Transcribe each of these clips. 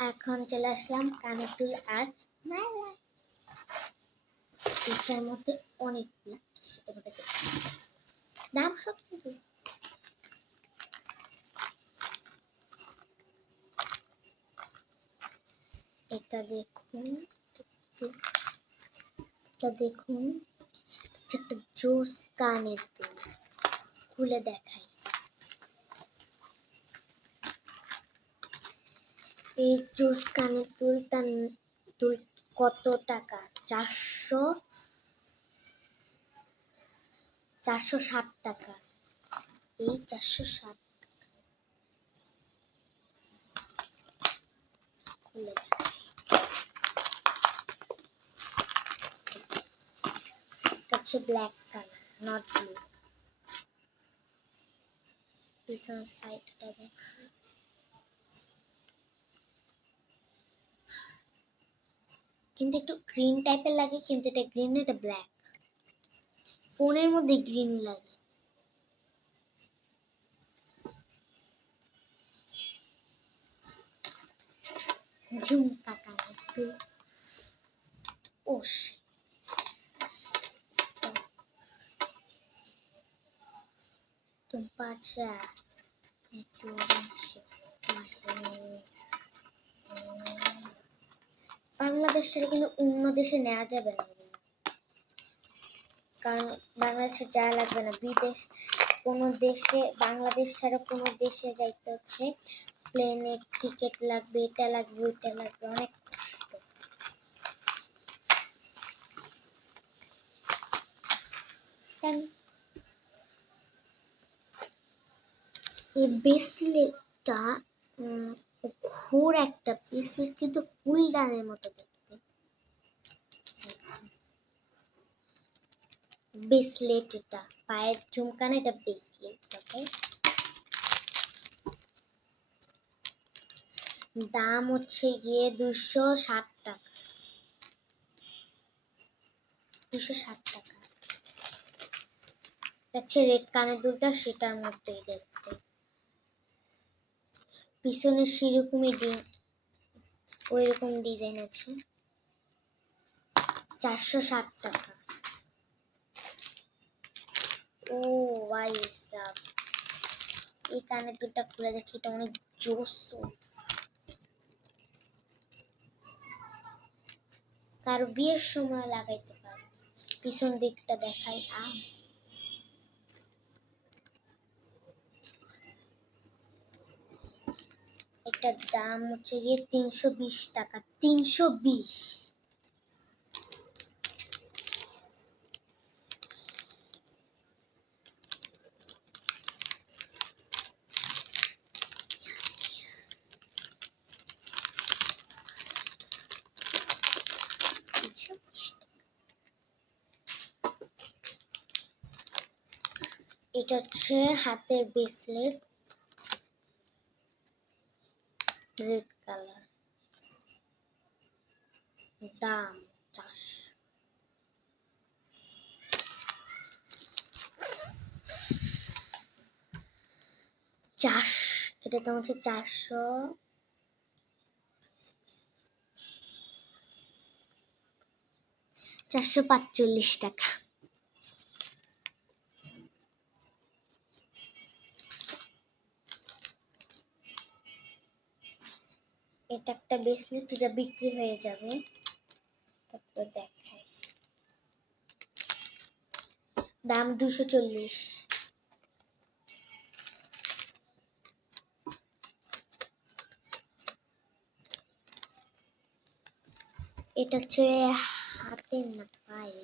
এখন চলে আসলাম কানের দুল আর মালা। এটার মধ্যে অনেকগুলো দাম সব কিন্তু এটা দেখুন, একটা জোস কানের দুল, খুলে দেখাই। এই জোস কানের দুলটা কত টাকা? 460 টাকা। এই 460 খুলে হচ্ছে ব্ল্যাক কালার, নট ব্লু। পিছন সাইডটা দেখুন, কিন্তু একটু গ্রিন টাইপের লাগে, কিন্তু এটা গ্রিন না, এটা ব্ল্যাক। ফোনের মধ্যে গ্রিন লাগে। ঝুমকা কানের দুল। ও तुम पाचा বাংলাদেশ ছেড়ে কিন্তু অন্য দেশে নেওয়া যাবে না, কারণ বাংলাদেশে যা লাগবে না। বিদেশ কোনো দেশে, বাংলাদেশ ছাড়া কোনো দেশে যাইতে হচ্ছে প্লেনের টিকিট লাগবে, এটা লাগবে, ওইটা লাগবে, অনেক কষ্ট। এই ব্রেসলেটটা ঘোর একটা ব্রেসলেট, কিন্তু ফুলদানের মতো দেখতে। ব্রেসলেট, এটা পায়ের ঝুমকা না, এটা ব্রেসলেট। দাম হচ্ছে গিয়ে 260 টাকা। 260 টাকা। হচ্ছে রেড কানের দুলটা, সেটার মতোই দেখতে। পিছনে সেরকমই ওইরকম ডিজাইন আছে। 460 টাকা। ও ভাই সাব, এই কানের দুলটা খুলে দেখি, এটা অনেক জোস। কারো বিয়ের সময় লাগাইতে পারে। পিছন দিকটা দেখাই। এটার দাম হচ্ছে গিয়ে 320 টাকা। 320। এটা হচ্ছে হাতের ব্রেসলেট, রেড কালার। দাম 400। এটা দাম হচ্ছে 445 টাকা। এটা একটা ব্রেসলেট, এটা বিক্রি হয়ে যাবে। তারপর দেখাই, দাম 240। এটা হচ্ছে হাতের না পায়ে,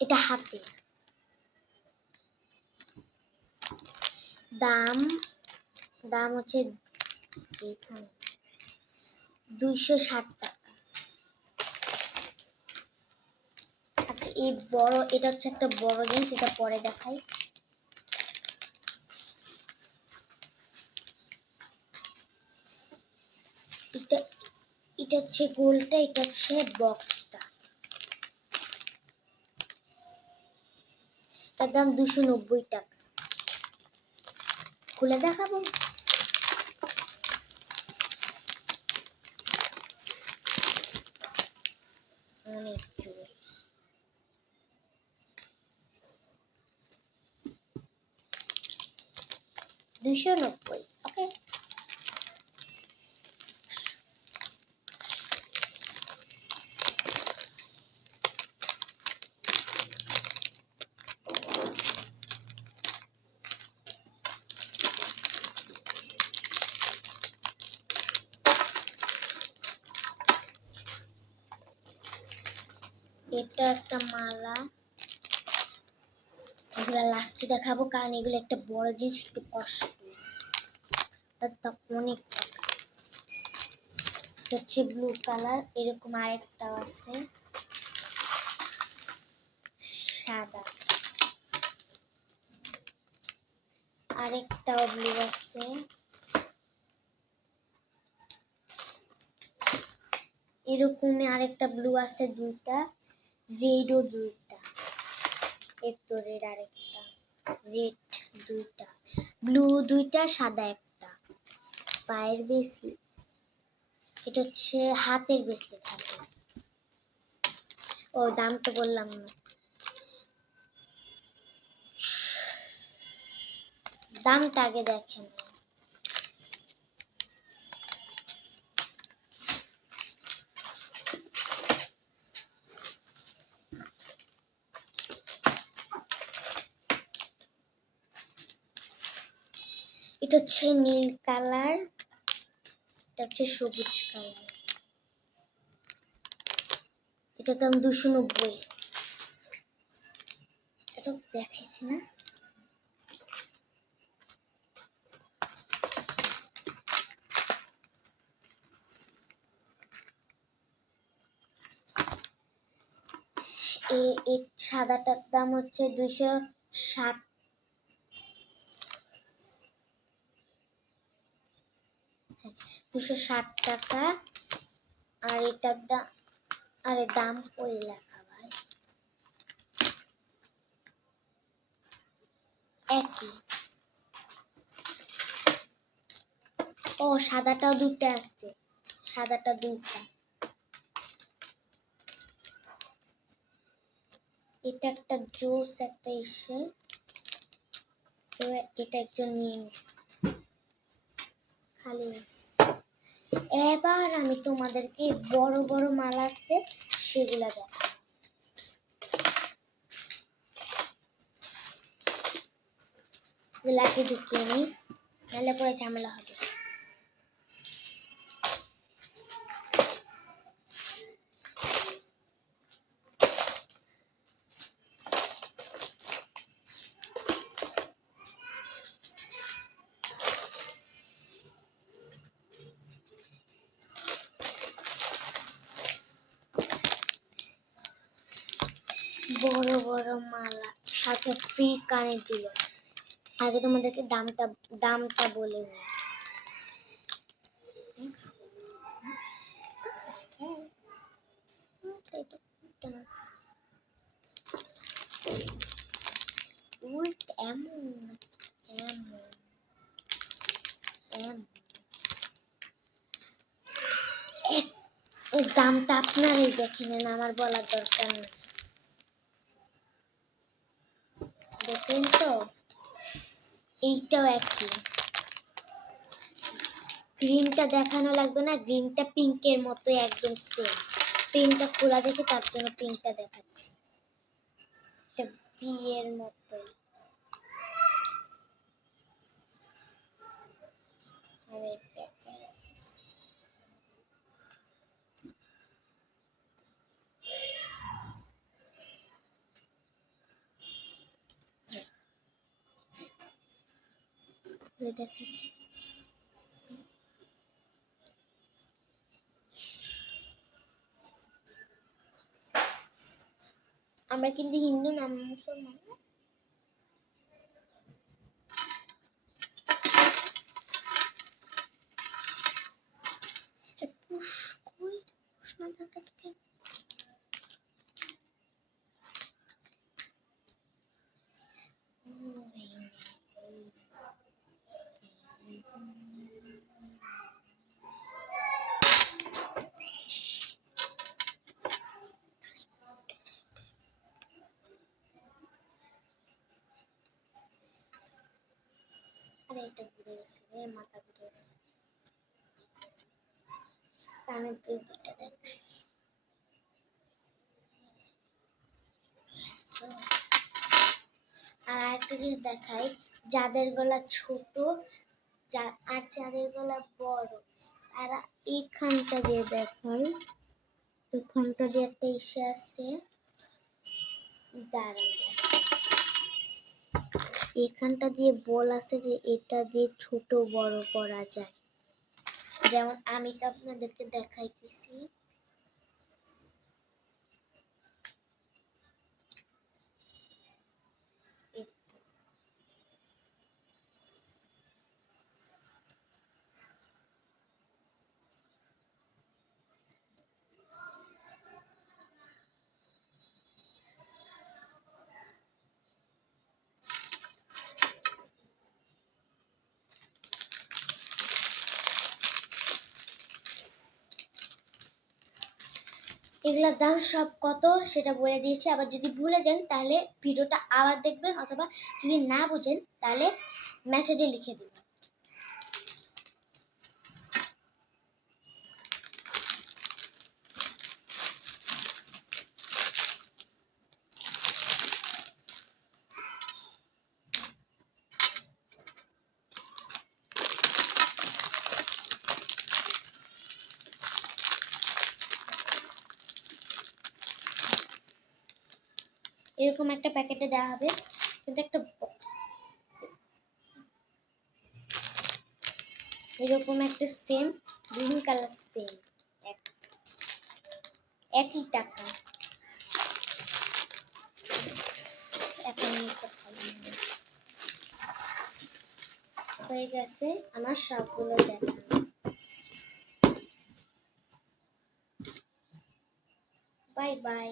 এটা হাতে। দাম হচ্ছে এখানে 260 টাকা। আচ্ছা, এই বড়, এটা হচ্ছে একটা বড় জিনিস, এটা পরে দেখাই। এটা হচ্ছে গোলটা, এটা হচ্ছে বক্সটা। এটার দাম 290 টাকা। খুলে দেখাবো। 290। ওকে, এটা একটা মালা, এগুলা লাস্টে দেখাবো কারণ এগুলো একটা বড় জিনিস, একটু কষ্ট, অনেক টাকা। এটা হচ্ছে ব্লু কালার, এরকম আরেকটাও আছে সাদা, আরেকটাও ব্লু আছে, এরকমই আরেকটা ব্লু আছে, দুইটা রেডও, দুইটা এতো রেড, আরেকটা রেড, দুইটা ব্লু, দুইটা সাদা, একটা পায়ের বেশি, এটা হচ্ছে হাতের বেশি থাকে। ও দাম তো বললাম না, দামটা আগে দেখেন। এটা হচ্ছে নীল কালার, এটা হচ্ছে সবুজ কালার, এটা দাম 290। এটা দেখাইছি না, এই সাদাটার দাম হচ্ছে 207, 260 টাকা। আর এটার দাম, আরে দাম কই লেখা ভাই, একই। ও সাদাটাও দুইটা আছে, সাদাটা দুইটা, এটা একটা জুস একটা এসে, তো এটা একজন নিয়ে নিচ্ছে খালি। এবার আমি তোমাদেরকে বড় বড় মাল আছে সেগুলা দেখাবো। এগুলাকে ঢুকিয়ে নি, নাহলে পরে ঝামেলা হবে। বড় বড় মালা, সাথে ফ্রি কানে দিল। আগে তোমাদেরকে দামটা বলে নিই। এর দামটা আপনারাই দেখে নেন, আমার বলার দরকার নেই। দেখলেন তো, এইটাও একই, গ্রিনটা দেখানো লাগবে না, গ্রিনটা পিঙ্কের মতো একদম সেম। পিঙ্কটা খোলা দেখে তার জন্য পিঙ্কটা দেখাচ্ছি, এটা বিয়ের মতো। দেখাচ্ছি, আমরা কিন্তু হিন্দু না, মুসলমান। আরে এটা ঘুরে গেছে, মাথা ঘুরে গেছে। কানের দুলটা দেখাই। আর একটা জিনিস দেখাই, যাদের গলা ছোট আর যাদের গলা বড় তারা এইখানটা দিয়ে দেখাই, এখানটা দিয়ে একটা ইসে আছে, দাঁড়ান এখানটা দিয়ে বল আছে যে এটা দিয়ে ছোট বড় করা যায়। যেমন আমি তো আপনাদেরকে দেখাইতেছি, এগুলোর দাম সব কত সেটা বলে দিয়েছি। আবার যদি ভুলে যান তাহলে ভিডিওটা আবার দেখবেন, অথবা যদি না বুঝেন তাহলে মেসেজে লিখে দিবেন। এরকম একটা প্যাকেটে দেওয়া হবে, কিন্তু একটা বক্স এরকম একটা সেম গ্রিন কালার, সেম একই টাকা। এখন হয়ে গেছে আমার সবগুলো দেখানো। Bye bye.